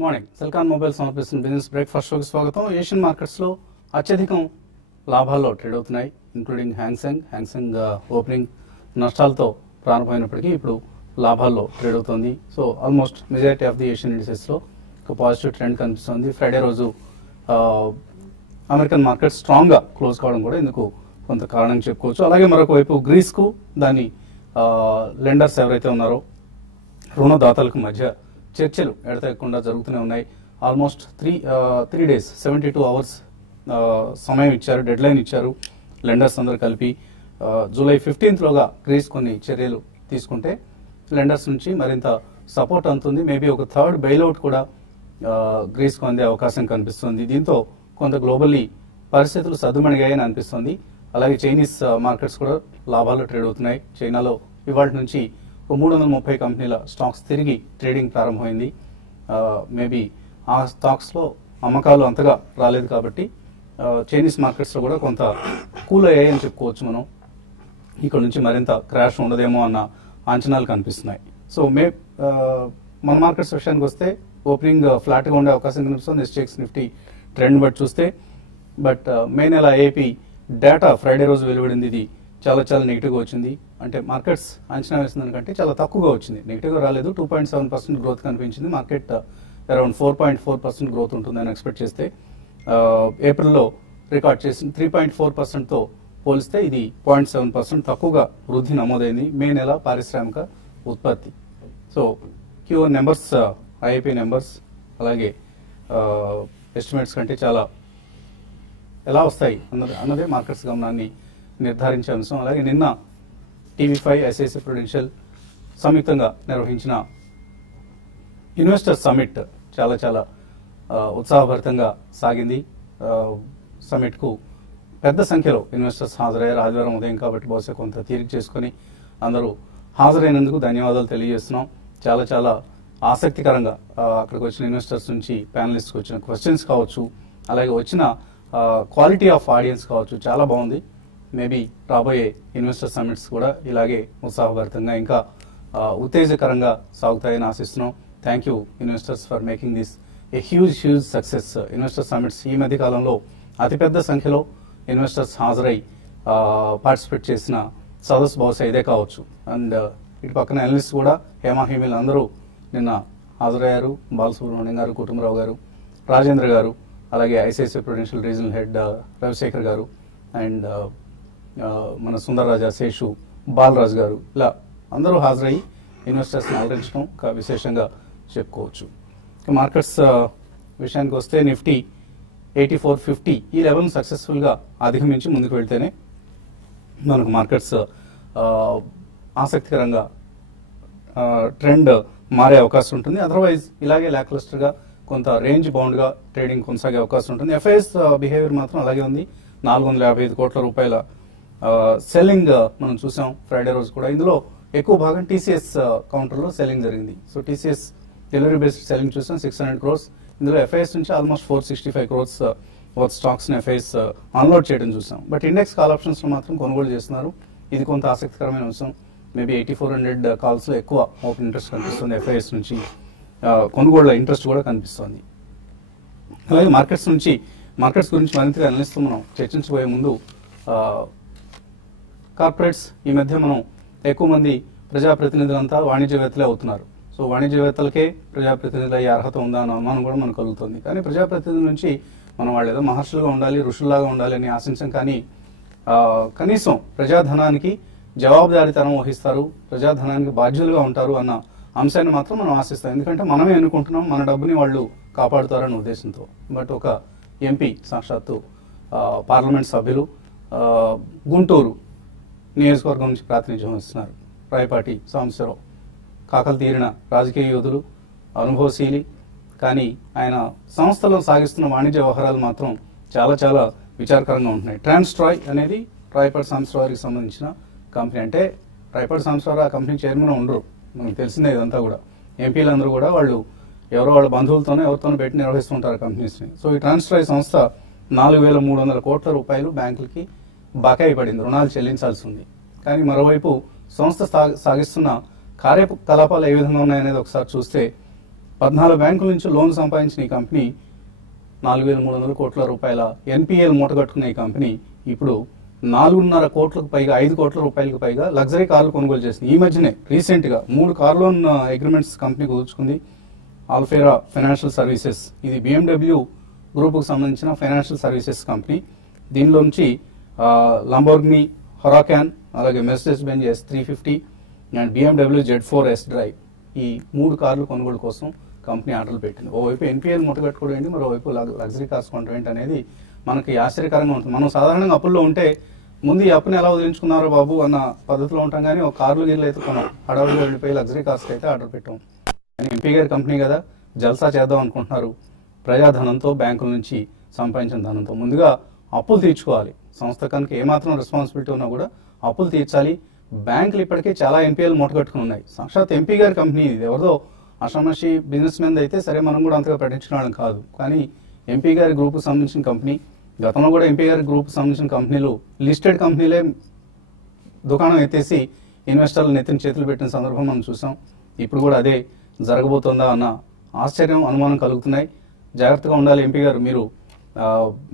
Good morning. Celkon mobile సమర్పిస్తున్న business breakfast షోకి స్వాగతం. ఏషియన్ మార్కెట్స్ లో అత్యధికం లాభాల్లో ట్రేడ్ అవుతున్నాయి, ఇంక్లూడింగ్ హ్యాంగ్సెంగ్ ఓపెనింగ్ నష్టాలతో ప్రారంభమైనప్పటికీ ఇప్పుడు లాభాల్లో ట్రేడ్ అవుతుంది. So almost majority of the Asian indices లో ఒక పాజిటివ్ ట్రెండ్ కనిపిస్తుంది. ఫ్రైడే రోజు అమెరికన్ మార్కెట్ స్ట్రాంగ్ గా క్లోజ్ కావడం కూడా ఇందుకు కొంత కారణం చెప్పుకోవచ్చు. అలాగే మరొక వైపు గ్రీస్ కు దాని లెండర్స్ ఎవరైతే ఉన్నారో రుణదాతలకు మధ్య చర్చలు ఎడతెగకుండా జరుగుతూనే ఉన్నాయి. ఆల్మోస్ట్ త్రీ డేస్ 72 అవర్స్ సమయం ఇచ్చారు, డెడ్ లైన్ ఇచ్చారు లెండర్స్ అందరు కలిపి. జూలై 15th లోగా గ్రీస్ కొన్ని చర్యలు తీసుకుంటే లెండర్స్ నుంచి మరింత సపోర్ట్ అందుతుంది. మేబీ ఒక థర్డ్ బెయిల్అవుట్ కూడా గ్రీస్ కు అందే అవకాశం కనిపిస్తుంది. దీంతో కొంత గ్లోబల్లీ పరిస్థితులు సద్దుమణిగాయని అనిపిస్తుంది. అలాగే చైనీస్ మార్కెట్స్ కూడా లాభాల్లో ట్రేడ్ అవుతున్నాయి. చైనాలో ఇవాళ నుంచి 330 కంపెనీల స్టాక్స్ తిరిగి ట్రేడింగ్ ప్రారంభమైంది. మేబీ ఆ స్టాక్స్ లో అమ్మకాలు అంతగా రాలేదు కాబట్టి చైనీస్ మార్కెట్స్ లో కూడా కొంత కూల్ అయ్యాయని చెప్పుకోవచ్చు మనం. ఇక్కడ నుంచి మరింత క్రాష్ ఉండదేమో అన్న అంచనాలు కనిపిస్తున్నాయి. సో మన మార్కెట్స్ విషయానికి వస్తే ఓపెనింగ్ ఫ్లాట్ గా ఉండే అవకాశం కనిపిస్తుంది. ఎస్టెక్స్ నిఫ్టీ ట్రెండ్ బట్టి చూస్తే. బట్ మే నెల ఏపీ డేటా ఫ్రైడే రోజు వెలువడింది. ఇది చాలా నెగిటివ్ గా వచ్చింది. అంటే మార్కెట్స్ అంచనా వేసిన దానికంటే చాలా తక్కువగా వచ్చింది. నెగిటివ్ గా రాలేదు. 2.7% గ్రోత్ కనిపించింది. మార్కెట్ అరౌండ్ 4.4% గ్రోత్ ఉంటుందని ఎక్స్పెక్ట్ చేస్తే ఏప్రిల్లో రికార్డ్ చేసింది 3.4% తో పోలిస్తే ఇది 0.7% తక్కువగా వృద్ధి నమోదైంది. మే నెల పారిశ్రామిక ఉత్పత్తి. So Q1 numbers, IIP numbers అలాగే ఎస్టిమేట్స్ కంటే చాలా ఎలా వస్తాయి అన్నదే మార్కెట్స్ గమనాన్ని నిర్ధారించే అంశం. అలాగే నిన్న TV5, ఐసిఐసిఐ ప్రుడెన్షియల్ సంయుక్తంగా నిర్వహించిన ఇన్వెస్టర్ సమిట్ చాలా ఉత్సాహభరితంగా సాగింది. సమిట్ కు పెద్ద సంఖ్యలో ఇన్వెస్టర్స్ హాజరయ్యారు. ఆదివారం ఉదయం కాబట్టి బహుశా కొంత తీరిక చేసుకుని అందరూ హాజరైనందుకు ధన్యవాదాలు తెలియజేస్తున్నాం. చాలా ఆసక్తికరంగా అక్కడికి వచ్చిన ఇన్వెస్టర్స్ నుంచి ప్యానలిస్ట్ వచ్చిన క్వశ్చన్స్ కావచ్చు, అలాగే వచ్చిన క్వాలిటీ ఆఫ్ ఆడియన్స్ కావచ్చు, చాలా బాగుంది. మేబీ రాబోయే ఇన్వెస్టర్ సమిట్స్ కూడా ఇలాగే ఉత్సాహభరితంగా ఇంకా ఉత్తేజకరంగా సాగుతాయని ఆశిస్తున్నాం. Thank you investors for making this a huge success. Investor summits ఈ మధ్య కాలంలో అతిపెద్ద సంఖ్యలో ఇన్వెస్టర్స్ హాజరై పార్టిసిపేట్ చేసిన సదస్సు బహుశా ఇదే కావచ్చు. అండ్ ఇటు పక్కన అనలిస్ట్ కూడా హేమాహేమీలు అందరూ నిన్న హాజరయ్యారు. బాలసుబ్రహ్మణ్యం గారు, కుటుంబరావు గారు, రాజేంద్ర గారు, అలాగే ICICI Prudential regional head Ravi Shekhar గారు అండ్ మన సుందరరాజా, శేషు, బాలరాజు గారు, ఇలా అందరూ హాజరయ్యి ఇన్వెస్టర్స్ని అలరించడం ఒక విశేషంగా చెప్పుకోవచ్చు. మార్కెట్స్ విషయానికి వస్తే నిఫ్టీ 8450 ఈ లెవెల్ సక్సెస్ఫుల్గా అధిగమించి ముందుకు వెళ్తేనే మనకు మార్కెట్స్ ఆసక్తికరంగా ట్రెండ్ మారే అవకాశం ఉంటుంది. అదర్వైజ్ ఇలాగే ల్యాక్లస్టర్గా కొంత రేంజ్ బౌండ్గా ట్రేడింగ్ కొనసాగే అవకాశం ఉంటుంది. ఎఫ్ఐఎస్ బిహేవియర్ మాత్రం అలాగే ఉంది. 455 కోట్ల రూపాయల సెల్లింగ్ మనం చూసాం ఫ్రైడే రోజు కూడా. ఇందులో ఎక్కువ భాగం టీసీఎస్ కౌంటర్లో సెల్లింగ్ జరిగింది. So TCS delivery based selling చూసాం 600 crores. ఇందులో ఎఫ్ఐఎస్ నుంచి ఆల్మోస్ట్ 465 crores వర్త్ స్టాక్స్ ని ఎఫ్ఐఎస్ అన్లోడ్ చేయడం చూసాం. బట్ ఇండెక్స్ కాల్ ఆప్షన్స్ లో మాత్రం కొనుగోలు చేస్తున్నారు. ఇది కొంత ఆసక్తికరమైన అంశం. మేబీ 8400 కాల్స్ లో ఎక్కువ ఓపెన్ ఇంట్రెస్ట్ కనిపిస్తుంది. ఎఫ్ఐఎస్ నుంచి కొనుగోళ్ల ఇంట్రెస్ట్ కూడా కనిపిస్తుంది. అలాగే మార్కెట్స్ గురించి మరింతగా అనలిస్తూ మనం చర్చించబోయే ముందు కార్పొరేట్స్ ఈ మధ్య మనం ఎక్కువ మంది ప్రజాప్రతినిధులంతా వాణిజ్యవేత్తలే అవుతున్నారు. సో వాణిజ్యవేత్తలకే ప్రజాప్రతినిధులు అయ్యే అర్హత ఉందా అన్న అనుమానం కూడా మనకు కలుగుతుంది. కానీ ప్రజాప్రతినిధుల నుంచి మనం వాళ్ళు ఏదో మహర్షులుగా ఉండాలి, ఋషుల్లాగా ఉండాలి అని ఆశించం. కానీ కనీసం ప్రజాధనానికి జవాబుదారీతనం వహిస్తారు, ప్రజాధనానికి బాధ్యులుగా ఉంటారు అన్న అంశాన్ని మాత్రం మనం ఆశిస్తాం. ఎందుకంటే మనమే ఎన్నుకుంటున్నాం, మన డబ్బుని వాళ్ళు కాపాడుతారన్న ఉద్దేశంతో. బట్ ఒక ఎంపీ సాక్షాత్తు పార్లమెంట్ సభ్యులు గుంటూరు నియోజకవర్గం నుంచి ప్రాతినిధ్యం వహిస్తున్నారు, రాయపాటి సాంబశివరావు. కాకలు తీరిన రాజకీయ యోధులు, అనుభవశీలి. కానీ ఆయన సంస్థలో సాగిస్తున్న వాణిజ్య వ్యవహారాలు మాత్రం చాలా విచారకరంగా ఉంటున్నాయి. ట్రాన్స్ట్రాయ్ అనేది రాయపాటి సాంబశివరావుకి సంబంధించిన కంపెనీ. అంటే రాయపాటి సాంబశివరావు ఆ కంపెనీ చైర్మన్ ఉండరు, మనకు తెలిసిందే ఇదంతా కూడా. ఎంపీలందరూ కూడా వాళ్ళు ఎవరో వాళ్ళ బంధువులతోనే ఎవరితోనో పెట్టి నిర్వహిస్తుంటారు కంపెనీస్ని. సో ఈ ట్రాన్స్ట్రాయ్ సంస్థ 4300 కోట్ల రూపాయలు బ్యాంకులకి బకాయి పడింది, రుణాలు చెల్లించాల్సి ఉంది. కానీ మరోవైపు సంస్థ సాగిస్తున్న కార్యకలాపాలు ఏ విధంగా ఉన్నాయనేది ఒకసారి చూస్తే 14 బ్యాంకుల నుంచి లోన్ సంపాదించిన ఈ కంపెనీ 4,300 కోట్ల రూపాయల ఎన్పిఎల్ మూటగట్టుకున్న ఈ కంపెనీ ఇప్పుడు 4.5 కోట్లకు పైగా 5 కోట్ల రూపాయలకు పైగా లగ్జరీ కార్లు కొనుగోలు చేసింది. ఈ మధ్యనే రీసెంట్ గా 3 కార్ లోన్ అగ్రిమెంట్స్ కంపెనీ కుదుర్చుకుంది. ఆల్ఫేరా ఫైనాన్షియల్ సర్వీసెస్, ఇది BMW గ్రూప్కు సంబంధించిన ఫైనాన్షియల్ సర్వీసెస్ కంపెనీ. దీనిలో నుంచి లంబోర్గినీ హొరాకాన్, అలాగే Mercedes Benz S350 and BMW Z4 S drive, ఈ 3 కార్లు కొనుగోలు కోసం కంపెనీ ఆర్డర్లు పెట్టింది. ఓవైపు ఎన్పిఎల్ మూటగట్టుకోవడం ఏంటి, మరోవైపు లగ్జరీ కార్స్ కొనడం ఏంటి అనేది మనకి ఆశ్చర్యకరంగా ఉంటుంది. మనం సాధారణంగా అప్పుల్లో ఉంటే ముందు ఈ అప్పుని ఎలా వదిలించుకున్నారో బాబు అన్న పద్ధతిలో ఉంటాం, కానీ ఒక కార్లు గిర్లు అయితే కొనం, హడావుడిగా వెళ్ళిపోయి లగ్జరీ కార్స్ అయితే ఆర్డర్ పెట్టాం. కానీ ఎంపీ గారి కంపెనీ కదా, జల్సా చేద్దాం అనుకుంటున్నారు. ప్రజాధనంతో, బ్యాంకుల నుంచి సంపాదించిన ధనంతో ముందుగా అప్పులు తీర్చుకోవాలి. సంస్థ కనుక ఏమాత్రం రెస్పాన్సిబిలిటీ ఉన్నా కూడా అప్పులు తీర్చాలి. బ్యాంకులు ఇప్పటికే చాలా ఎన్పిఎల్ మూటగట్టుకుని ఉన్నాయి. సాక్షాత్ ఎంపీ గారి కంపెనీ ఇది, ఎవరిదో అషామాషి బిజినెస్ మెన్ అయితే సరే మనం కూడా అంతగా ప్రకటించిన వాళ్ళం కాదు. కానీ ఎంపీ గారి గ్రూప్కి సంబంధించిన కంపెనీ, గతంలో కూడా ఎంపీ గారి గ్రూప్కి సంబంధించిన కంపెనీలు లిస్టెడ్ కంపెనీలే దుకాణం ఎత్తేసి ఇన్వెస్టర్లు నెత్తిన చేతులు పెట్టిన సందర్భం మనం చూసాం. ఇప్పుడు కూడా అదే జరగబోతుందా అన్న ఆశ్చర్యం, అనుమానం కలుగుతున్నాయి. జాగ్రత్తగా ఉండాలి ఎంపీ గారు. మీరు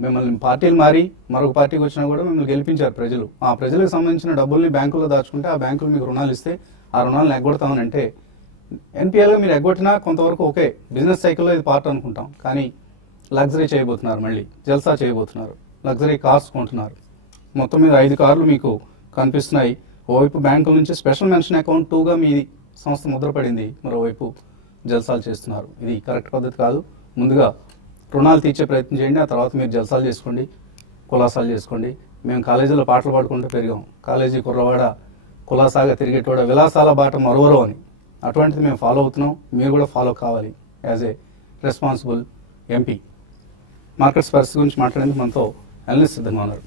మిమ్మల్ని పార్టీలు మారి మరొక పార్టీకి వచ్చినా కూడా మిమ్మల్ని గెలిపించారు ప్రజలు. ఆ ప్రజలకు సంబంధించిన డబ్బుల్ని బ్యాంకుల్లో దాచుకుంటే ఆ బ్యాంకులు మీకు రుణాలు ఇస్తే ఆ రుణాలను ఎగ్గొడతామని అంటే, ఎన్పిఎల్గా మీరు ఎగ్గొట్టినా కొంతవరకు ఓకే, బిజినెస్ సైకిల్లో ఇది పార్ట్ అనుకుంటాం. కానీ లగ్జరీ చేయబోతున్నారు, మళ్ళీ జల్సా చేయబోతున్నారు, లగ్జరీ కార్స్ కొంటున్నారు. మొత్తం మీద 5 కార్లు మీకు కనిపిస్తున్నాయి. ఓవైపు బ్యాంకుల నుంచి స్పెషల్ మెన్షన్ అకౌంట్ 2గా మీ సంస్థ ముద్రపడింది, మరోవైపు జల్సాలు చేస్తున్నారు. ఇది కరెక్ట్ పద్ధతి కాదు. ముందుగా రుణాలు తీర్చే ప్రయత్నం చేయండి, ఆ తర్వాత మీరు జల్సాలు చేసుకోండి, కులాసాలు చేసుకోండి. మేము కాలేజీలో పాటలు పాడుకుంటూ పెరిగాం, కాలేజీ కుర్రవాడ కులాసాగా తిరిగేటోడ విలాసాల బాట మరొవరో అని. అటువంటిది మేము ఫాలో అవుతున్నాం, మీరు కూడా ఫాలో కావాలి as a responsible MP. Markets పరిస్థితి గురించి మాట్లాడేందుకు మనతో అనలిస్ట్ సిద్ధంగా ఉన్నారు.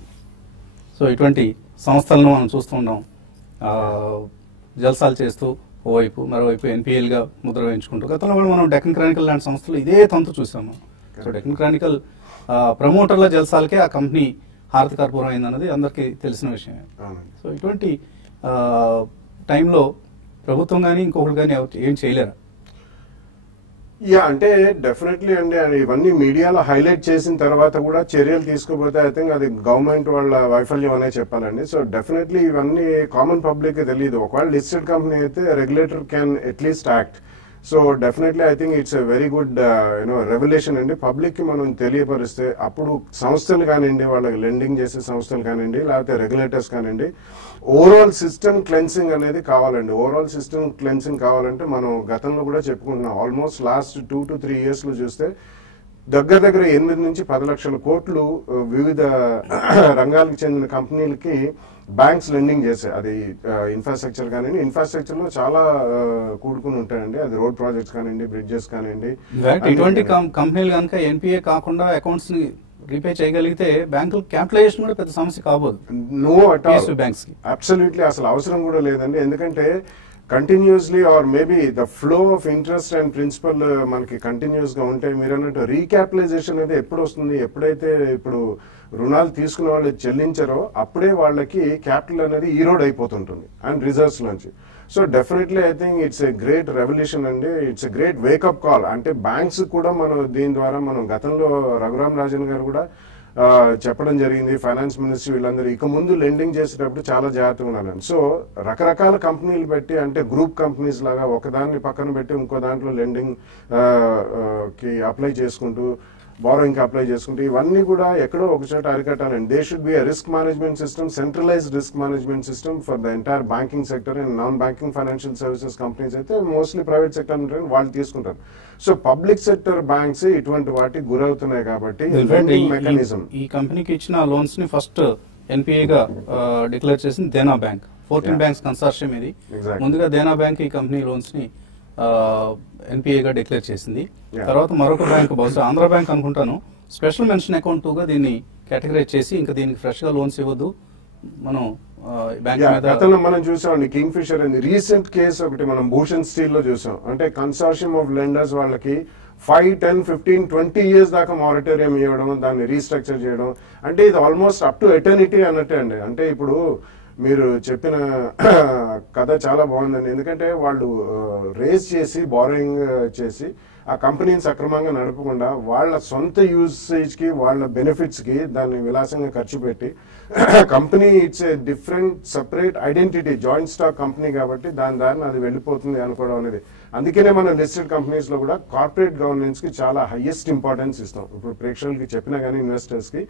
సో ఇటువంటి సంస్థలను మనం చూస్తూ ఉన్నాం, జల్సాలు చేస్తూ ఓవైపు, మరోవైపు ఎన్పిఎల్గా ముద్ర వేయించుకుంటూ. గతంలో కూడా మనం డెక్కన్ క్రానికల్ లాంటి సంస్థలు ఇదే తంతు చూసాము. సో డెక్కన్ క్రానికల్ ప్రమోటర్ల జల్సాలకే ఆ కంపెనీ హారతి కర్పూరం అయిందన్నది అందరికీ తెలిసిన విషయమే. సో ఇటువంటి టైంలో ప్రభుత్వం కానీ ఇంకొకరు కానీ ఏం చేయలేరా? యా, అంటే డెఫినెట్లీ అండి, ఇవన్నీ మీడియాలో హైలైట్ చేసిన తర్వాత కూడా చర్యలు తీసుకోకపోతే ఐ థింక్ అది గవర్నమెంట్ వాళ్ళ వైఫల్యం అనే చెప్పాలండి. సో డెఫినెట్లీ ఇవన్నీ కామన్ పబ్లిక్ తెలియదు. ఒకవేళ లిస్టెడ్ కంపెనీ అయితే regulator can at least act. So definitely I think it's a very good revolution అండి. పబ్లిక్ కి మనం తెలియపరిస్తే అప్పుడు సంస్థలు కానివ్వండి, వాళ్ళకి లెండింగ్ చేసే సంస్థలు కానివ్వండి, లేకపోతే రెగ్యులేటర్స్ కానివ్వండి, ఓవరాల్ సిస్టమ్ క్లెన్సింగ్ అనేది కావాలండి. ఓవరాల్ సిస్టమ్ క్లెన్సింగ్ కావాలంటే మనం గతంలో కూడా చెప్పుకుంటున్నాం. ఆల్మోస్ట్ లాస్ట్ 2 to 3 years లో చూస్తే దగ్గర 8 నుంచి 10 లక్షల కోట్లు వివిధ రంగాలకు చెందిన కంపెనీలకి బ్యాంక్స్ లెండింగ్ చేశాయి. అది ఇన్ఫ్రాస్ట్రక్చర్ కానివ్వండి, ఇన్ఫ్రాస్ట్రక్చర్ లో చాలా కూడుకుని ఉంటాయండి. అది రోడ్ ప్రాజెక్ట్స్ కానివ్వండి, బ్రిడ్జెస్ కానివ్వండి. ఇటువంటి కంపెనీలు కనుక ఎన్పిఏ కాకుండా అకౌంట్స్ ని రీపే చేయగలిగితే బ్యాంకులు క్యాపిటలైజేషన్ కూడా పెద్ద సమస్య కాబోదు. నో అట్ ఆల్, బ్యాంక్స్ కి అబ్సల్యూట్లీ అసలు అవసరం కూడా లేదండి. ఎందుకంటే continuously or maybe the flow of interest and principal మనకి కంటిన్యూస్ గా ఉంటే, మీరు అన్నట్టు రీక్యాపిటలైజేషన్ అనేది ఎప్పుడు వస్తుంది, ఎప్పుడైతే ఇప్పుడు రుణాలు తీసుకున్న వాళ్ళు చెల్లించారో అప్పుడే వాళ్ళకి క్యాపిటల్ అనేది ఈరోడ్ అయిపోతుంటుంది అండ్ రిజర్వ్స్ నుంచి. So definitely I think it's a great revolution అండి. It's a great wake up call. అంటే బ్యాంక్స్ కూడా మనం దీని ద్వారా మనం గతంలో రఘురామ్ రాజన్ గారు కూడా చెప్పడం జరిగింది, ఫైనాన్స్ మినిస్ట్రీ వీళ్ళందరూ ఇక ముందు లెండింగ్ చేసేటప్పుడు చాలా జాగ్రత్తగా ఉండాలని. సో రకరకాల కంపెనీలు పెట్టి, అంటే గ్రూప్ కంపెనీస్ లాగా ఒకదాన్ని పక్కన పెట్టి ఇంకో దాంట్లో లెండింగ్ కి అప్లై చేసుకుంటూ, బారోయింగ్ కి అప్లై చేసుకుంటూ, ఇవన్నీ కూడా ఎక్కడో ఒక చోట అరికట్టాలండి. They should be risk management system, centralised risk management system for the entire banking sector and non banking financial services companies అయితే మోస్ట్లీ ప్రైవేట్ సెక్టర్ ఉంటారు, వాళ్ళు తీసుకుంటారు. సో పబ్లిక్ సెక్టర్ బ్యాంక్స్ ఇటువంటి వాటికి గురవుతున్నాయి కాబట్టి మెకానిజం. ఈ కంపెనీకి ఇచ్చిన లోన్స్ ని ఫస్ట్ ఎన్పిఏగా డిక్లేర్ చేసింది దేనా బ్యాంక్. 14 బ్యాంక్స్ కన్సార్షియం ఇది. ముందుగా దేనా బ్యాంక్ ఈ కంపెనీ లోన్స్ ని ఎన్పిఏగా డిక్లేర్ చేసింది. తర్వాత మరొక బ్యాంక్, బహుశా ఆంధ్ర బ్యాంక్ అనుకుంటాను, స్పెషల్ మెన్షన్ అకౌంట్ 2గా దీన్ని కేటగరైజ్ చేసి ఇంకా దీనికి ఫ్రెష్ గా లోన్స్ ఇవ్వద్దు మనం గతంలో మనం చూసాం కింగ్ ఫిషర్ అని రీసెంట్ కేసు ఒకటి మనం భూషణ్ స్టీల్ లో చూసాం. అంటే కన్సార్షియం ఆఫ్ లెండర్స్ వాళ్ళకి 5, 10, 15, 20 years దాకా మారిటోరియం ఇవ్వడం, దాన్ని రీస్ట్రక్చర్ చేయడం, అంటే ఇది ఆల్మోస్ట్ అప్ టు ఎటర్నిటీ అన్నట్టే అండి. అంటే ఇప్పుడు మీరు చెప్పిన కథ చాలా బాగుందండి. ఎందుకంటే వాళ్ళు రేజ్ చేసి బారోయింగ్ చేసి ఆ కంపెనీని సక్రమంగా నడపకుండా వాళ్ళ సొంత యూసేజ్ కి వాళ్ళ బెనిఫిట్స్ కి దాన్ని విలాసంగా ఖర్చు పెట్టి company it's a different separate identity, joint stock company కాబట్టి దాని అది వెళ్ళిపోతుంది అనుకోవడం అనేది. అందుకనే మనం లిస్టెడ్ కంపెనీస్ లో కూడా కార్పొరేట్ గవర్నెన్స్ కి చాలా హైయెస్ట్ ఇంపార్టెన్స్ ఇస్తాం. ఇప్పుడు ప్రేక్షకులకి చెప్పినా కానీ ఇన్వెస్టర్స్ కి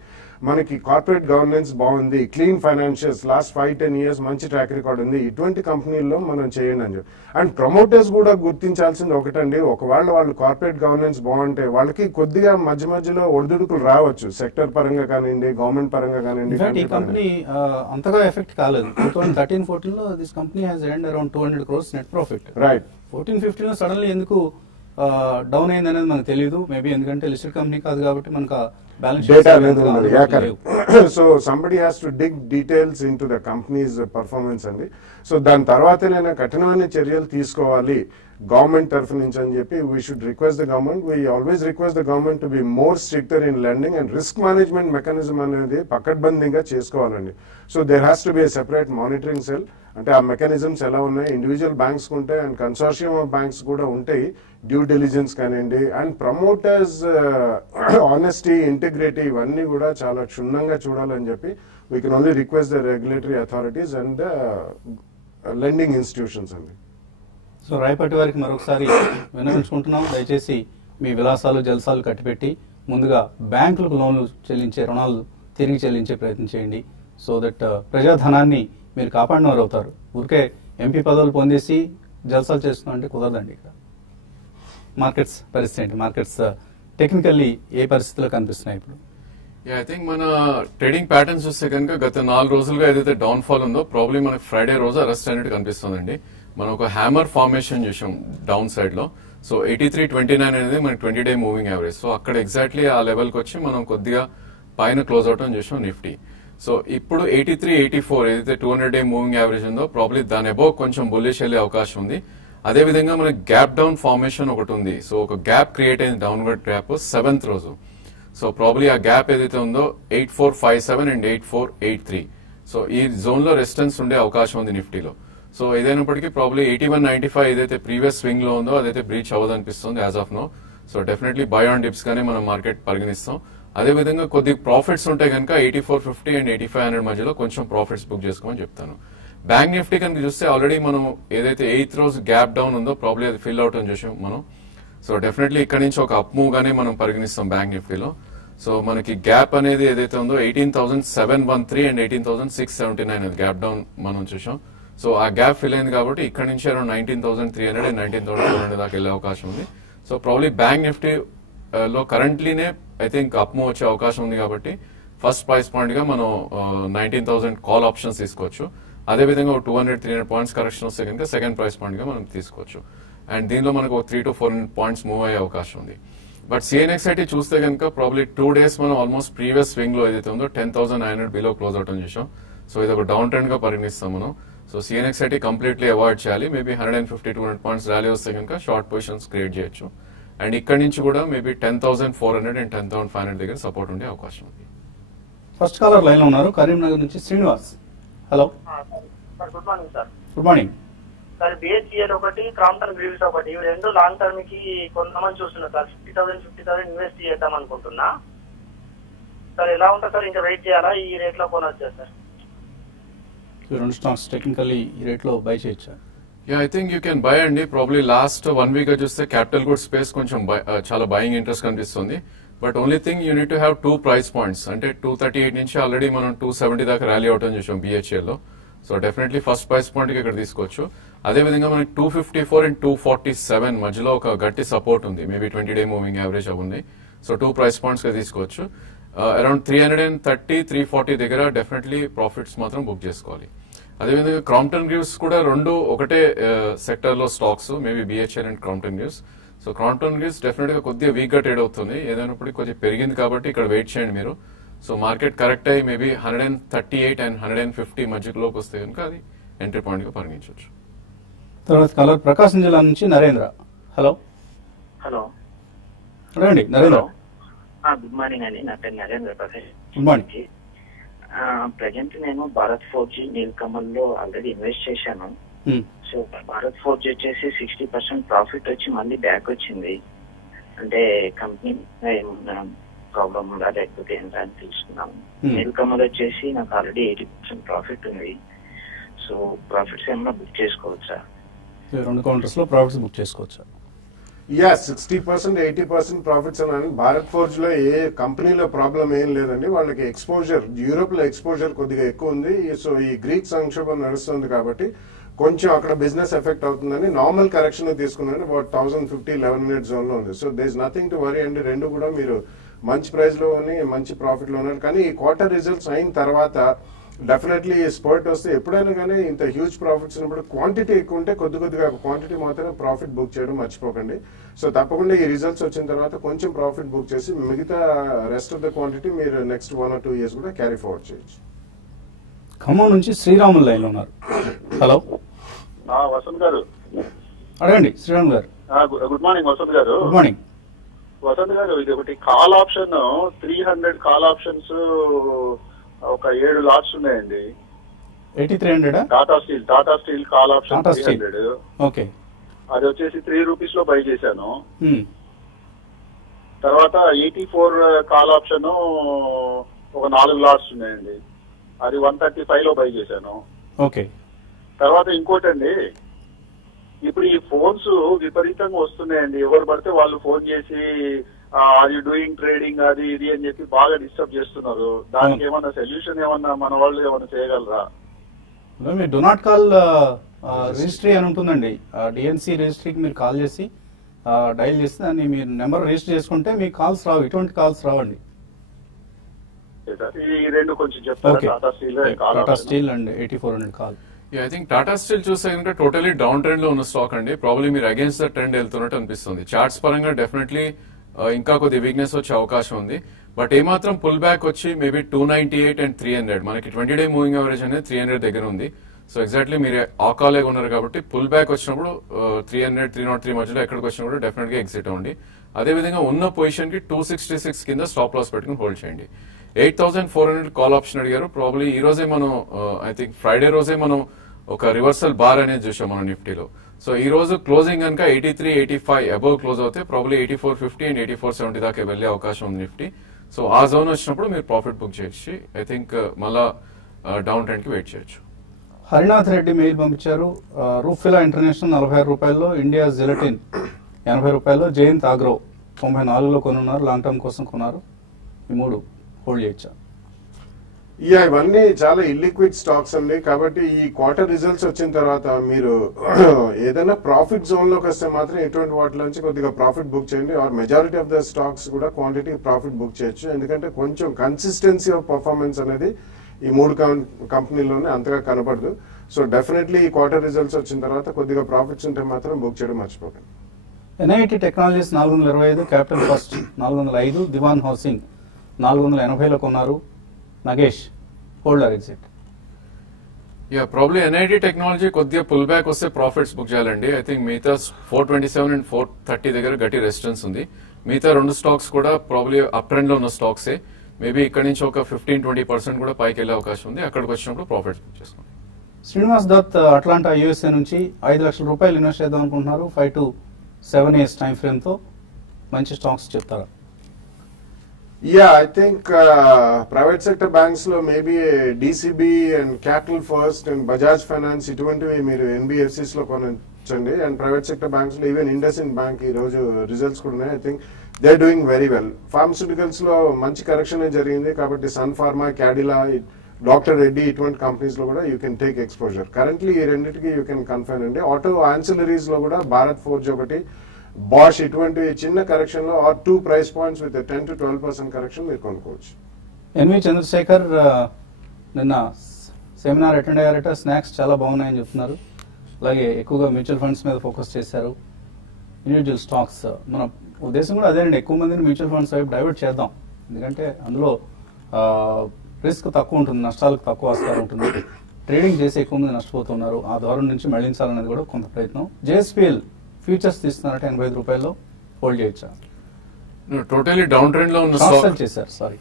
మనకి కార్పొరేట్ గవర్నెన్స్ బాగుంది, క్లీన్ ఫైనాన్షియల్స్, లాస్ట్ 5-10 years మంచి ట్రాక్ రికార్డ్ ఉంది, ఇటువంటి కంపెనీల్లో మనం చేయండి అని చెప్పి. అండ్ ప్రమోటర్స్ కూడా గుర్తించాల్సింది ఒకటండి, ఒకవేళ వాళ్ళు కార్పొరేట్ గవర్నెన్స్ బాగుంటే వాళ్ళకి కొద్దిగా మధ్య మధ్యలో ఒడిదుడుకులు రావచ్చు, సెక్టర్ పరంగా కానివ్వండి, గవర్నమెంట్ పరంగా కానివ్వండి. కంపెనీ అంతగా ఎఫెక్ట్ కాలేదు. 2013-14 లో this company has earned around 200 crores net profit. Right. 14-15 లో సడన్లీ ఎందుకు డౌన్ అయింది అనేది మనకు తెలియదు. మేబీ ఎందుకంటే లిస్టెడ్ కంపెనీ కాదు కాబట్టి మనకు బ్యాలెన్స్ డేటా అనేది. So somebody has to dig details in to the companies performance అండి. సో దాని తర్వాతే నేను కఠినమైన చర్యలు తీసుకోవాలి గవర్నమెంట్ తరఫు నుంచి అని చెప్పి we should request the government. We always request the government to be more stricter in lending and risk management mechanism అనేది పకడ్బందీగా చేసుకోవాలండి. So there has to be a separate monitoring cell. అంటే ఆ మెకానిజమ్స్ ఎలా ఉన్నాయి, ఇండివిజువల్ బ్యాంక్స్ ఉంటాయి and consortium of banks కూడా ఉంటాయి, డ్యూ డిలిజెన్స్ కానివ్వండి అండ్ ప్రమోటర్స్ ఆనెస్టీ, ఇంటిగ్రిటీ ఇవన్నీ కూడా చాలా క్షుణ్ణంగా చూడాలని చెప్పి we can only request the regulatory authorities and lending institutions అండి. సో రాయపాటి వారికి మరొకసారి విన్నవించుకుంటున్నాం, దయచేసి మీ విలాసాలు జల్సాలు కట్టిపెట్టి ముందుగా బ్యాంకులకు లోన్లు చెల్లించే, రుణాలు తిరిగి చెల్లించే ప్రయత్నం చేయండి. సో దట్ ప్రజాధనాన్ని మీరు కాపాడిన వారు అవుతారు. ఊరికే ఎంపీ పదవులు పొందేసి జల్సాలు చేస్తున్నాం అంటే కుదరదండి. ఇక్కడ మార్కెట్స్ పరిస్థితి ఏంటి? మార్కెట్స్ టెక్నికల్లీ ఏ పరిస్థితిలో కనిపిస్తున్నాయి ఇప్పుడు? ఐ థింక్ మన ట్రేడింగ్ ప్యాటర్న్స్ చూస్తే కనుక గత 4 రోజులుగా ఏదైతే డౌన్ ఫాల్ ఉందో ప్రాబ్లీ మనకి ఫ్రైడే రోజు అరెస్ట్ అయినట్టు కనిపిస్తుందండి. మనం ఒక హ్యామర్ ఫార్మేషన్ చూసాం డౌన్ సైడ్ లో. సో 83.29 అనేది మనకి 20-day మూవింగ్ యావరేజ్. సో అక్కడ ఎగ్జాక్ట్లీ ఆ లెవెల్ కి వచ్చి మనం కొద్దిగా పైన క్లోజ్ అవటం చూసాం నిఫ్టీ. సో ఇప్పుడు 83-84 ఏదైతే 200-day మూవింగ్ యావరేజ్ ఉందో ప్రాబ్లీ దాని అబోవ్ కొంచెం బుల్లిష్ వెళ్ళే అవకాశం ఉంది. అదే విధంగా మనకి గ్యాప్ డౌన్ ఫార్మేషన్ ఒకటి ఉంది. సో ఒక గ్యాప్ క్రియేట్ అయింది, డౌన్వర్డ్ గ్యాప్ 7th రోజు. సో ప్రాబ్లీ ఆ గ్యాప్ ఏదైతే ఉందో 8457 అండ్ 8483. సో ఈ జోన్ లో రెసిస్టెన్స్ ఉండే అవకాశం ఉంది నిఫ్టీలో. సో ఏదైనప్పటికీ ప్రాబ్లీ 8195 ఏదైతే ప్రీవియస్ స్వింగ్ లో ఉందో అదైతే బ్రీచ్ అవ్వదనిపిస్తుంది as of now. So definitely buy on dips గానే మనం మార్కెట్ పరిగణిస్తాం. అదే విధంగా కొద్ది ప్రాఫిట్స్ ఉంటే కనుక 8450 అండ్ 8500 మధ్యలో కొంచెం ప్రాఫిట్స్ బుక్ చేసుకోమని చెప్తాను. బ్యాంక్ నిఫ్టీ కనుక చూస్తే ఆల్రెడీ మనం ఏదైతే 8th రోజు గ్యాప్ డౌన్ ఉందో ప్రాబ్లీ అది ఫిల్ అవుట్ అని చూసాం మనం. సో డెఫినెట్లీ ఇక్కడ నుంచి ఒక అప్ మూవ్ గానే మనం పరిగణిస్తాం బ్యాంక్ నిఫ్టీలో. సో మనకి గ్యాప్ అనేది ఏదైతే ఉందో 18,713 అండ్ 18,679 అది గ్యాప్ డౌన్ మనం చూసాం. సో ఆ గ్యాప్ ఫిల్ అయింది కాబట్టి ఇక్కడ నుంచి అరౌండ్ 19,300 అండ్ 19,400 దాకా వెళ్ళే అవకాశం ఉంది. సో ప్రాబ్లీ బ్యాంక్ నిఫ్టీ లో కరెంట్లీనే ఐ థింక్ అప్ మూవ్ వచ్చే అవకాశం ఉంది కాబట్టి ఫస్ట్ ప్రైస్ పాయింట్ గా మనం 19,000 కాల్ ఆప్షన్స్ తీసుకోవచ్చు. అదేవిధంగా 200-300 పాయింట్స్ కరెక్షన్ వస్తే కనుక సెకండ్ ప్రైస్ పాయింట్ గా మనం తీసుకోవచ్చు. అండ్ దీనిలో మనకు 300-400 పాయింట్స్ మూవ్ అయ్యే అవకాశం ఉంది. బట్ సిఎన్ఎక్స్ఐటీ చూస్తే కనుక ప్రాబ్లీ 2 days మనం ఆల్మోస్ట్ ప్రీవియస్ స్వింగ్ లో ఏదైతే ఉందో 10,900 బిలో క్లోజ్ అవుట్ అని చూసాం. సో ఇది ఒక డౌన్ ట్రెండ్ గా పరిగణిస్తాం మనం. సో సిఎన్ఎక్స్ఐటీ కంప్లీట్లీ అవాయిడ్ చేయాలి. మేబీ 150-200 పాయింట్స్ ర్యాలీ వస్తే కనుక షార్ట్ పొజిషన్స్ క్రియేట్ చేయొచ్చు. అండ్ ఇక్కడ నుంచి కూడా మేబీ 10,400 అండ్ 10,500 దగ్గర సపోర్ట్ ఉండే అవకాశం ఉంది. ఫస్ట్ కాలర్ లైన్ లో ఉన్నారు, కరీంనగర్ నుంచి Srinivas. Hello sir, good morning sir. Good morning sir. BHEL ఒకటి, క్రాంప్టన్ గ్రీవ్స్ ఒకటి, ఇవి రెండు లాంగ్ టర్మ్ కి కొంతమంది చూస్తున్నా సార్. 50,000 ఇన్వెస్ట్ చేద్దాం అనుకుంటున్నా సార్. ఎలా ఉంటుంది సార్? ఇంకా వెయిట్ చేయాలా? ఈ రేట్ లో కొనొచ్చా సార్? రెండు స్టాక్స్ టెక్నికల్లీ ఈ రేట్ లో బై చేయొచ్చా? I think you can buy అండి. ప్రాబ్లీ లాస్ట్ 1 week చూస్తే క్యాపిటల్ గుడ్ స్పేస్ కొంచెం చాలా బయింగ్ ఇంట్రెస్ట్ కనిపిస్తుంది. But only thing you need to have 2 price points. అంటే 238 నుంచి ఆల్రెడీ మనం 270 దాకా ర్యాలీ అవటం చూసాం బిహెచ్ఎల్ లో. So definitely first price point ఇక్కడ తీసుకోవచ్చు. అదేవిధంగా మనకి 254 అండ్ 247 మధ్యలో ఒక గట్టి సపోర్ట్ ఉంది. మేబీ 20-day మూవింగ్ యావరేజ్ అవి ఉన్నాయి. సో 2 price points గా తీసుకోవచ్చు. అరౌండ్ 330-340 దగ్గర డెఫినెట్లీ ప్రాఫిట్స్ మాత్రం బుక్ చేసుకోవాలి. అదేవిధంగా క్రాంప్టన్ గ్రీవ్స్ కూడా రెండు ఒకటే సెక్టర్ లో stocks, maybe BHL and Crompton Greaves. So Crompton Greaves definite గా కొద్దిగా వీక్ గా ట్రేడ్ అవుతుంది. ఏదైనప్పుడు కొంచెం పెరిగింది కాబట్టి ఇక్కడ వెయిట్ చేయండి మీరు. సో మార్కెట్ కరెక్ట్ అయ్యి మేబీ 138 అండ్ 150 మధ్యలోకి వస్తే కనుక అది ఎంట్రీ పాయింట్ గా పరిగణించవచ్చు. తర్వాత కలర్ ప్రకాశం జిల్లా నుంచి నరేంద్ర. హలో హలో రండి నరేంద్ర. గుడ్ మార్నింగ్ అండి. నా పేరు Narendra Prakash. Good morning. Present నేను భారత్ 4G నీలకమల్ లో ఆల్రెడీ ఇన్వెస్ట్ చేశాను. సో భారత్ 4G వచ్చేసి 60% ప్రాఫిట్ వచ్చి మళ్ళీ బ్యాక్ వచ్చింది. అంటే కంపెనీ ఏమన్నా ప్రాబ్లం ఉందా లేకపోతే ఎంత అని తెలుసుకున్నాము. నీలకమల్ వచ్చేసి నాకు ఆల్రెడీ 80% ప్రాఫిట్ ఉంది. సో ప్రాఫిట్స్ ఏమన్నా బుక్ చేసుకోవచ్చా? 2 కౌంటర్స్ లో ప్రాఫిట్స్ బుక్ చేసుకోవచ్చా? 60% 80% ప్రాఫిట్స్ అని భారత్ ఫోర్జ్ లో ఏ కంపెనీలో ప్రాబ్లం ఏం లేదండి. వాళ్ళకి ఎక్స్పోజర్ యూరోప్ లో ఎక్స్పోజర్ కొద్దిగా ఎక్కువ ఉంది. సో ఈ గ్రీక్ సంక్షోభం నడుస్తుంది కాబట్టి కొంచెం అక్కడ బిజినెస్ ఎఫెక్ట్ అవుతుందని నార్మల్ కరెక్షన్ తీసుకున్నాను. అబౌట్ 1050-11 మినిట్ జోన్ లో ఉంది. So they is nothing to worry అండి. రెండు కూడా మీరు మంచి ప్రైస్ లో మంచి ప్రాఫిట్ లో ఉన్నారు. కానీ ఈ క్వార్టర్ రిజల్ట్స్ అయిన తర్వాత డెఫినెట్లీ స్పర్ట్ వస్తే ఎప్పుడైనా కానీ ఇంత హ్యూజ్ ప్రాఫిట్స్ ఉన్నప్పుడు క్వాంటిటీ ఎక్కువ ఉంటే కొద్దిగా క్వాంటిటీ మాత్రమే ప్రాఫిట్ బుక్ చేయడం మర్చిపోకండి. సో తప్పకుండా ఈ రిజల్ట్స్ వచ్చిన తర్వాత కొంచెం ప్రాఫిట్ బుక్ చేసి మిగతా రెస్ట్ ఆఫ్ ద క్వాంటిటీ మీరు నెక్స్ట్ 1 or 2 years కూడా క్యారీ ఫార్వర్డ్ చేయొచ్చు. ఖమ్మం నుంచి శ్రీరాములు లైన్ లో ఉన్నారు. హలో వసంత్ గారు, అడగండి శ్రీరాములు గారు. గుడ్ మార్నింగ్ వసంత్ గారు. గుడ్ మార్నింగ్ వసంత్ గారు, ఇది ఒకటి కాల్ ఆప్షన్ 300 కాల్ ఆప్షన్స్ ఒక 7 లాట్స్ ఉన్నాయండి. 8300 Tata steel call option 300. Okay, అది వచ్చేసి 3 రూపీస్ లో బై చేశాను. తర్వాత 84 కాల్ ఆప్షన్ ఒక 4 లాట్స్ ఉన్నాయండి. అది 135 లో బై చేశాను. ఓకే. తర్వాత ఇంకోటండి, ఇప్పుడు ఈ ఫోన్స్ విపరీతంగా వస్తున్నాయండి. ఎవరు పడితే వాళ్ళు ఫోన్ చేసి అది డూయింగ్ ట్రేడింగ్ అది ఇది అని చెప్పి బాగా డిస్టర్బ్ చేస్తున్నారు. దానికి ఏమన్నా సొల్యూషన్ ఏమన్నా మన వాళ్ళు ఏమన్నా చేయగలరా? మీరు డో నాట్ కాల్ రిజిస్ట్రీ అని ఉంటుందండి. డిఎన్సి రిజిస్ట్రీకి మీరు కాల్ చేసి డైల్ చేస్తే దాన్ని మీరు నెంబర్ రిజిస్టర్ చేసుకుంటే మీకు కాల్స్ రావు, ఇటువంటి కాల్స్ రావండి. ఈ రెండు కొంచెం చెప్తారా? Tata steel and 8400 call. I think Tata steel చూస్తే కనుక టోటలీ డౌన్ ట్రెండ్ లో ఉన్న స్టాక్ అండి. ప్రాబ్లీ మీరు అగేన్స్ట్ ద ట్రెండ్ వెళ్తున్నట్టు అనిపిస్తుంది. చార్ట్స్ పరంగా డెఫినెట్లీ ఇంకా కొద్ది వీక్నెస్ వచ్చే అవకాశం ఉంది. బట్ ఏమాత్రం పుల్ బ్యాక్ వచ్చి మేబీ 298 and 300 మనకి 20-day మూవింగ్ యావరేజ్ అనేది 300 దగ్గర ఉంది. సో ఎగ్జాక్ట్లీ మీరు ఆ కాలే ఉన్నారు కాబట్టి పుల్ బ్యాక్ వచ్చినప్పుడు 300-303 మధ్యలో ఎక్కడికి వచ్చినప్పుడు డెఫినెట్ గా ఎగ్జిట్ అవ్వండి. అదేవిధంగా ఉన్న పొజిషన్ కి 266 కింద స్టాప్ లాస్ పెట్టుకుని హోల్డ్ చేయండి. 8400 కాల్ ఆప్షన్ అడిగారు. ప్రాబ్లీ ఈ రోజే మనం ఐ థింక్ ఫ్రైడే రోజే మనం ఒక రివర్సల్ బార్ అనేది చూసాం మనం నిఫ్టీలో. సో ఈ రోజు క్లోజింగ్ కనుక 83-85 అబౌవ్ క్లోజ్ అవుతే ప్రాబ్లీ 8450 and 8470 దాకా వెళ్లే అవకాశం ఉంది నిఫ్టీ. సో ఆ జోన్ వచ్చినప్పుడు మీరు ప్రాఫిట్ బుక్ చేయొచ్చు. ఐ థింక్ మళ్ళా డౌన్ ట్రెండ్ కి వెయిట్ చేయొచ్చు. హరినాథ్ రెడ్డి మెయిల్ పంపించారు. రూఫిలా ఇంటర్నేషనల్ 46 రూపాయల్లో, ఇండియా జిలటిన్ 80 రూపాయల్లో, జయంత్ ఆగ్రో 94లో కొనున్నారు. లాంగ్ టర్మ్ కోసం కొన్నారు. ఈ 3 హోల్డ్ చేయొచ్చా? ఇవన్నీ చాలా ఇల్లిక్విడ్ స్టాక్స్ అండి. కాబట్టి ఈ క్వార్టర్ రిజల్ట్స్ వచ్చిన తర్వాత మీరు ఏదైనా ప్రాఫిట్ జోన్ లోకి వస్తే మాత్రం ఇటువంటి వాటి నుంచి కొద్దిగా ప్రాఫిట్ బుక్ చేయండి. Or majority of the stocks కూడా క్వాంటిటీ ప్రాఫిట్ బుక్ చేయొచ్చు. ఎందుకంటే కొంచెం కన్సిస్టెన్సీ ఆఫ్ పర్ఫార్మెన్స్ అనేది ఈ 3 కంపెనీలోనే అంతగా కనపడదు. సో డెఫినెట్లీ ఈ క్వార్టర్ రిజల్ట్స్ వచ్చిన తర్వాత కొద్దిగా ప్రాఫిట్స్ ఉంటే మాత్రం బుక్ చేయడం మర్చిపోకండి. ఎన్ఐటి టెక్నాలజీస్ 425, క్యాపిటల్ ఫస్ట్ 405, దివాన్ హౌసింగ్ 480లో కొన్నారు. Nagesh holder exit. Probably NIT technology కొద్దిగా పుల్ బ్యాక్ వస్తే ప్రాఫిట్స్ బుక్ చేయాలండి. ఐ థింక్ మిగతా 427 and 430 దగ్గర గట్టి రెసిస్టెన్స్ ఉంది. మిగతా 2 స్టాక్స్ కూడా ప్రాబ్లీ అప్ ట్రెండ్ లో ఉన్న స్టాక్సే. మేబీ ఇక్కడ నుంచి ఒక 15-20% కూడా పైకి వెళ్లే అవకాశం ఉంది. అక్కడికి వచ్చినప్పుడు ప్రాఫిట్స్ బుక్ చేసుకోండి. శ్రీనివాస్ దత్ అట్లాంటా యూఎస్ఏ నుంచి 5 లక్షల రూపాయలు ఇన్వెస్ట్ చేద్దాం అనుకుంటున్నారు. 5 to 7 years టైం ఫ్రేమ్ తో మంచి స్టాక్స్ చెప్తారా? I think private sector banks లో maybe DCB and Capital First and Bajaj Finance ఇటువంటివి మీరు NBFCs లో కొనొచ్చండి. అండ్ ప్రైవేట్ సెక్టర్ బ్యాంక్స్ లో ఈవెన్ ఇండస్ఇండ్ బ్యాంక్ ఈ రోజు రిజల్ట్స్ కూడా ఉన్నాయి. I think they are doing very well. Pharmaceuticals లో మంచి కరెక్షన్ జరిగింది కాబట్టి సన్ ఫార్మా, క్యాడిలా, డాక్టర్ రెడ్డి ఇటువంటి కంపెనీస్ లో కూడా you can take exposure. Currently ఈ రెండింటికి యూ కెన్ కన్ఫైన్ అండి. ఆటో ఆన్సిలరీస్ లో కూడా భారత్ ఫోర్జ్ ఒకటి, బాష్ ఇటువంటి చిన్న కరెక్షన్ లో or 2 price points with 10 to 12% correction మీరు కొనుక్కోవచ్చు. ఎన్వి చంద్రశేఖర్ నిన్న సెమినార్ అటెండ్ అయ్యారట. స్నాక్స్ చాలా బాగున్నాయని చెప్తున్నారు. అలాగే ఎక్కువగా మ్యూచువల్ ఫండ్స్ మీద ఫోకస్ చేశారు. ఇండివిజువల్ స్టాక్స్ మన ఉద్దేశం కూడా అదేనండి, ఎక్కువ మందిని మ్యూచువల్ ఫండ్స్ వైపు డైవర్ట్ చేద్దాం. ఎందుకంటే అందులో రిస్క్ తక్కువ ఉంటుంది, నష్టాలకు తక్కువ ఆస్కారం ఉంటుంది. ట్రేడింగ్ చేసి ఎక్కువ మంది నష్టపోతున్నారు. ఆ ద్వారం నుంచి మళ్లించాలనేది కూడా కొంత ప్రయత్నం. జేఎస్పీఎల్ ఫ్యూచర్స్ తీస్తున్నారట 85 రూపాయల్లో హోల్డ్ చేయొచ్చా? టోటలీ డౌన్ ట్రెండ్ లో ఉన్న స్టాక్ చేశారు. సారీ,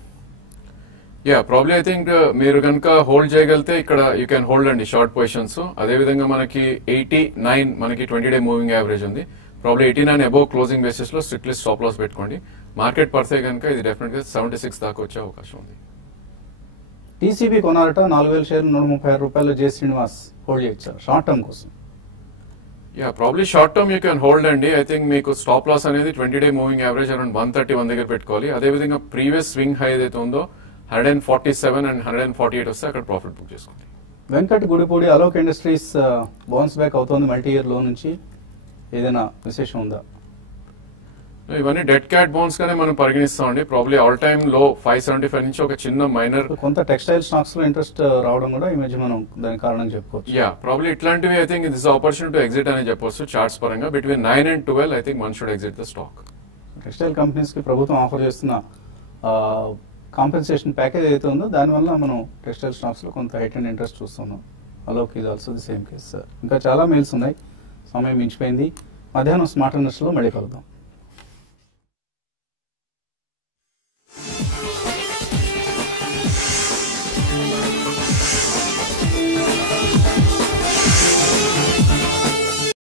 ప్రాబ్లీ ఐ థింక్ మీరు కనుక హోల్డ్ చేయగలిగితే ఇక్కడ యూ క్యాన్ హోల్డ్ అండి షార్ట్ పొజిషన్స్. అదేవిధంగా మనకి 89 మనకి 20-day మూవింగ్ యావరేజ్ ఉంది. ప్రాబ్లీ 89 అబోవ్ క్లోజింగ్ బేసిస్ లో స్ట్రిక్ట్లీ స్టాప్ లాస్ పెట్టుకోండి. మార్కెట్ పడితే కనుక ఇది డెఫినెట్ గా 76 దాకా వచ్చే అవకాశం ఉంది. టీసీబీ కొనారట 4000 షేర్లు 136 రూపాయలు. జే శ్రీనివాస్ హోల్డ్ చేయొచ్చు షార్ట్ టర్మ్ కోసం. Yeah probably short term you can hold అండి. ఐ థింక్ మీకు స్టాప్ లాస్ అనేది 20-day మూవింగ్ యావరేజ్ అరౌండ్ 131 దగ్గర పెట్టుకోవాలి. అదేవిధంగా ప్రీవియస్ స్వింగ్ హై ఏదైతే ఉందో 147 అండ్ 148 వస్తే అక్కడ ప్రాఫిట్ బుక్ చేసుకోండి. Venkat Gudipudi Alok industries bounce back అవుతోంది మల్టీ ఇయర్ లో నుంచి, ఏదైనా విశేషం ఉందా? ఇవన్నీ డెడ్ క్యాట్ బౌన్స్ గానే మనం పరిగణిస్తామండి. ప్రాబ్లీ ఆల్ టైమ్ లో 575 నుంచి ఒక చిన్న మైనర్ కొంత టెక్స్టైల్ స్టాక్స్ లో ఇంట్రెస్ట్ రావడం కూడా ఈ మధ్య మనం దాని కారణం చెప్పుకోవచ్చు. యా ప్రాబ్లీ ఇట్లాంటివి I think this opportunity to exit అని చెప్పొచ్చు. చార్ట్స్ పరంగా between 9 and 12 I think one should exit the stock. Textile companies కి ప్రభుత్వం ఆఫర్ చేస్తున్న కాంపెన్సేషన్ ప్యాకేజ్ ఏదైతే ఉందో దానివల్ల మనం టెక్స్టైల్ స్టాక్స్ లో కొంత హైట్ అండ్ ఇంట్రెస్ట్ చూస్తున్నాం. Alok is also the same case. ఇంకా చాలా మెయిల్స్ ఉన్నాయి, సమయం మించిపోయింది. మధ్యాహ్నం స్మార్ట్ ఇన్వెస్టర్ లో మళ్ళీ కలుద్దాం.